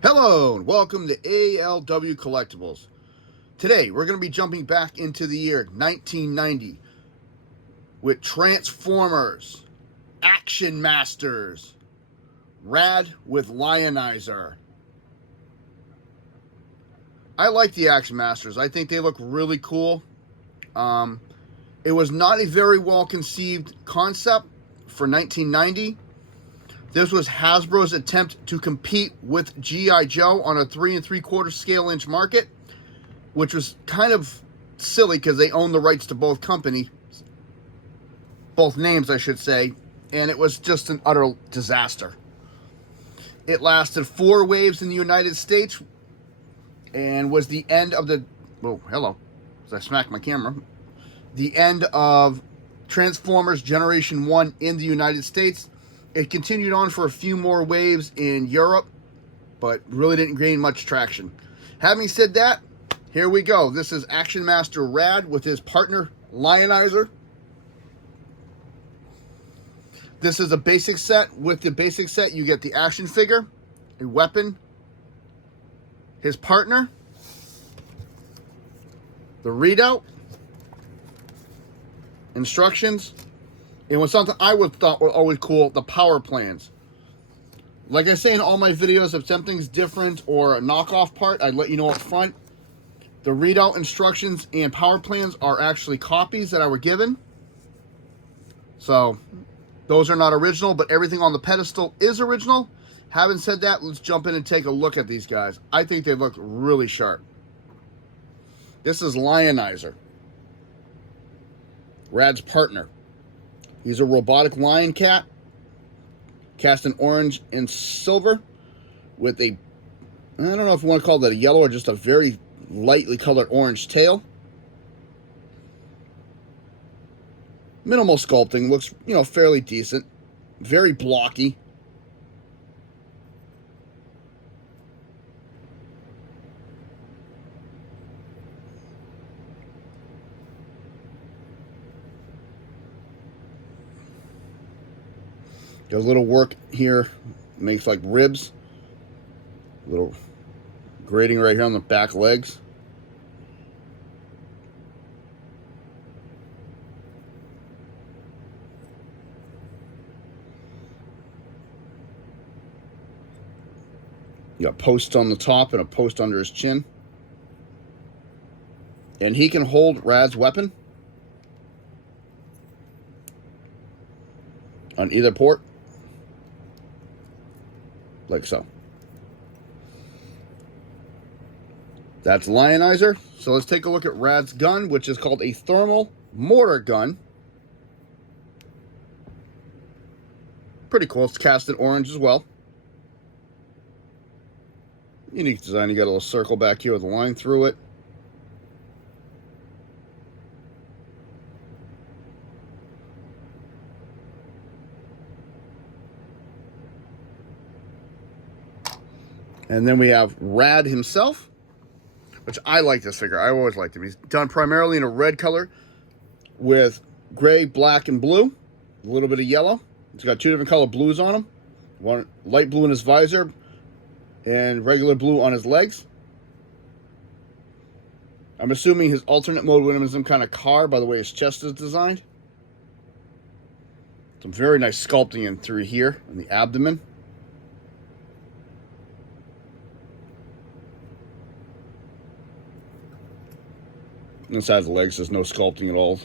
Hello and welcome to ALW Collectibles. Today we're going to be jumping back into the year 1990 with Transformers, Action Masters, Rad with Lionizer. I like the Action Masters. I think they look really cool. It was not a very well conceived concept for 1990. This was Hasbro's attempt to compete with G.I. Joe on a 3 3/4 scale inch market, which was kind of silly because they owned the rights to both names, I should say, and it was just an utter disaster. It lasted 4 waves in the United States and was the end of the... Oh, hello. As I smacked my camera. The end of Transformers Generation 1 in the United States. It continued on for a few more waves in Europe, but really didn't gain much traction. Having said that, here we go. This is Action Master Rad with his partner, Lionizer. This is a basic set. With the basic set, you get the action figure, a weapon, his partner, the readout, instructions, and was something I would thought were always cool, the power plans. Like I say in all my videos, if something's different or a knockoff part, I'd let you know up front. The readout instructions and power plans are actually copies that I were given. So, those are not original, but everything on the pedestal is original. Having said that, let's jump in and take a look at these guys. I think they look really sharp. This is Lionizer, Rad's partner. He's a robotic lion cat, cast in orange and silver, with a, I don't know if you want to call that a yellow or just a very lightly colored orange tail. Minimal sculpting, looks, fairly decent. Very blocky. Got a little work here, makes like ribs. Little grating right here on the back legs. You got posts on the top and a post under his chin. And he can hold Rad's weapon on either port, like so. That's Lionizer. So let's take a look at Rad's gun, which is called a thermal mortar gun. Pretty cool. It's cast in orange as well. Unique design. You got a little circle back here with a line through it. And then we have Rad himself, which I like this figure. I always liked him. He's done primarily in a red color with gray, black, and blue. A little bit of yellow. He's got 2 different color blues on him. One light blue in his visor and regular blue on his legs. I'm assuming his alternate mode would have been some kind of car by the way his chest is designed. Some very nice sculpting in through here in the abdomen. Inside the legs, there's no sculpting at all.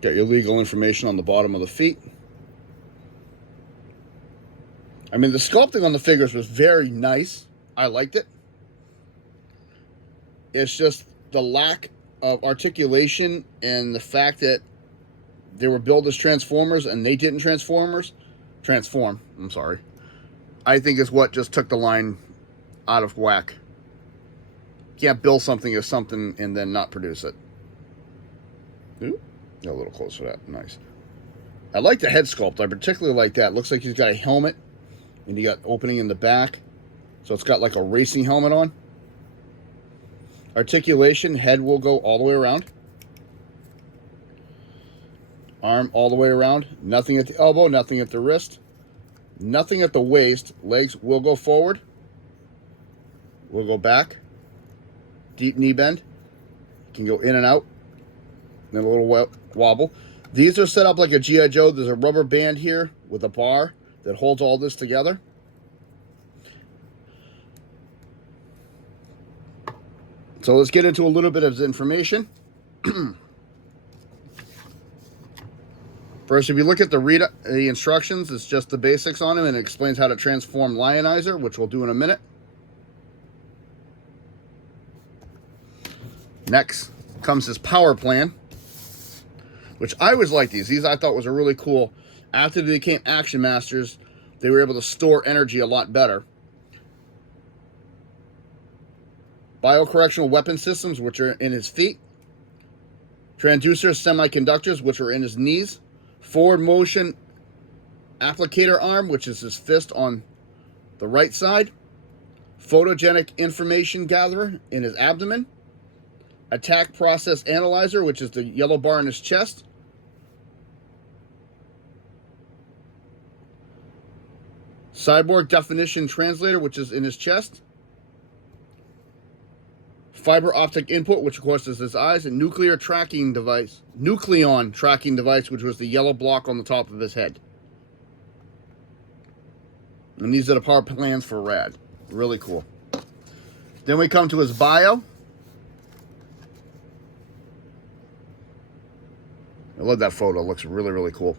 Got your legal information on the bottom of the feet. I mean, the sculpting on the figures was very nice. I liked it. It's just the lack of articulation and the fact that they were billed as Transformers and they didn't transform, I'm sorry, I think is what just took the line out of whack. You can't bill something as something and then not produce it. Ooh, got a little close for that. Nice. I like the head sculpt. I particularly like that. Looks like he's got a helmet and you got opening in the back. So it's got like a racing helmet on. Articulation, head will go all the way around. Arm all the way around. Nothing at the elbow, nothing at the wrist, nothing at the waist. Legs will go forward. We'll go back. Deep knee bend. Can go in and out. Then a little wobble. These are set up like a G.I. Joe. There's a rubber band here with a bar that holds all this together. So let's get into a little bit of information. First, if you look at the instructions, it's just the basics on them, and it explains how to transform Lionizer, which we'll do in a minute. Next comes his power plan, which I always liked these. These I thought was a really cool. After they became Action Masters, they were able to store energy a lot better. Biocorrectional weapon systems, which are in his feet. Transducer semiconductors, which are in his knees. Forward motion applicator arm, which is his fist on the right side. Photogenic information gatherer in his abdomen. Attack process analyzer, which is the yellow bar in his chest. Cyborg definition translator, which is in his chest. Fiber optic input, which of course is his eyes, and nucleon tracking device, which was the yellow block on the top of his head. And these are the power plans for Rad. Really cool. Then we come to his bio. I love that photo. It looks really, really cool.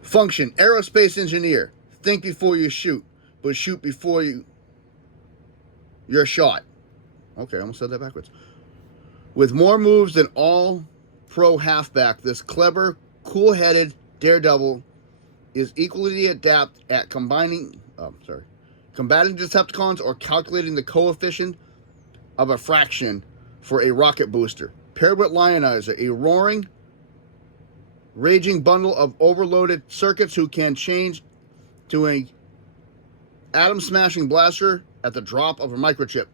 Function, aerospace engineer. Think before you shoot, but shoot before you're shot. Okay, I almost said that backwards. With more moves than all pro halfback, this clever, cool-headed daredevil is equally adept at combating Decepticons or calculating the coefficient of a fraction for a rocket booster. Paired with Lionizer, a roaring, raging bundle of overloaded circuits who can change to a atom-smashing blaster at the drop of a microchip.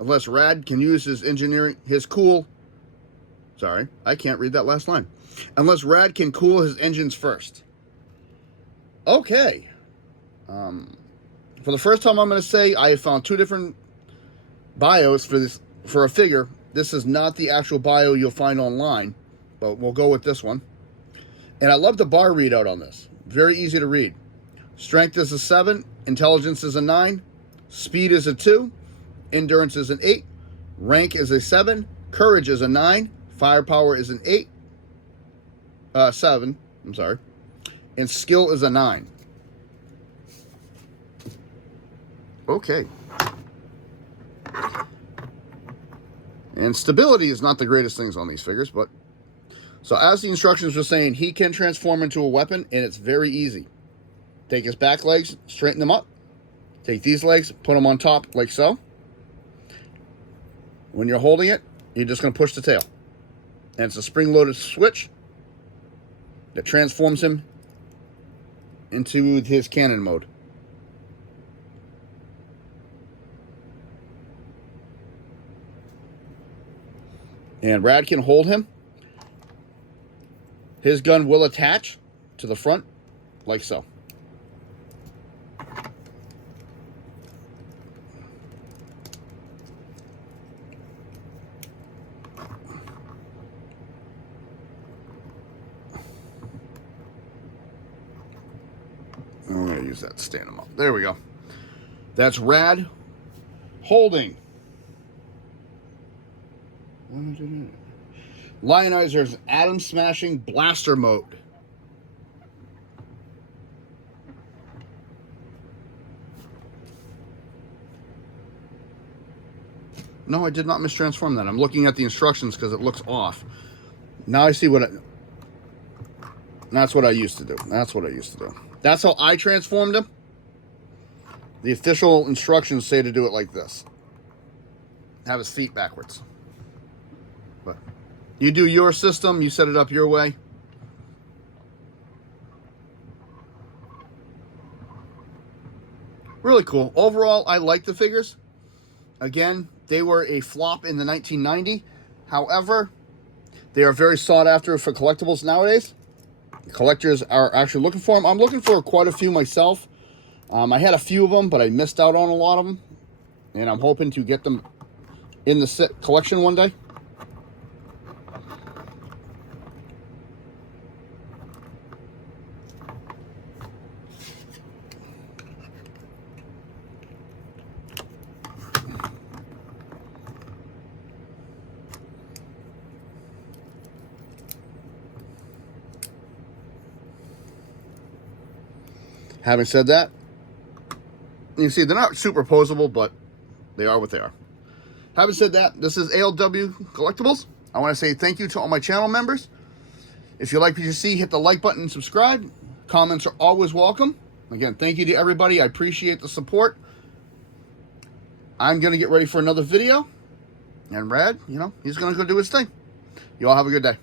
Unless Rad can use I can't read that last line. Unless Rad can cool his engines first. Okay. For the first time, I'm going to say I have found two different bios for a figure. This is not the actual bio you'll find online, but we'll go with this one. And I love the bar readout on this. Very easy to read. Strength is a 7, intelligence is a 9, speed is a 2, endurance is an 8, rank is a 7, courage is a 9, firepower is an 7, and skill is a 9. Okay. And stability is not the greatest things on these figures, but so as the instructions were saying, he can transform into a weapon, and it's very easy. Take his back legs, straighten them up. Take these legs, put them on top like so. When you're holding it, you're just going to push the tail. And it's a spring-loaded switch that transforms him into his cannon mode. And Rad can hold him. His gun will attach to the front like so. I'm going to use that to stand him up. There we go. That's Rad holding. Lionizer's atom smashing blaster mode. No, I did not mistransform that. I'm looking at the instructions because it looks off. Now I see what that's what I used to do. That's how I transformed him. The official instructions say to do it like this. Have his feet backwards. But you do your system, you set it up your way. Really cool. Overall, I like the figures. Again, they were a flop in the 1990. However, They are very sought after for collectibles nowadays. Collectors are actually looking for them. I'm looking for quite a few myself. I had a few of them, but I missed out on a lot of them. And I'm hoping to get them in the collection one day. Having said that, you see, they're not superposable, but they are what they are. Having said that, this is ALW Collectibles. I want to say thank you to all my channel members. If you like what you see, hit the like button and subscribe. Comments are always welcome. Again, thank you to everybody. I appreciate the support. I'm going to get ready for another video. And Brad, you know, he's going to go do his thing. You all have a good day.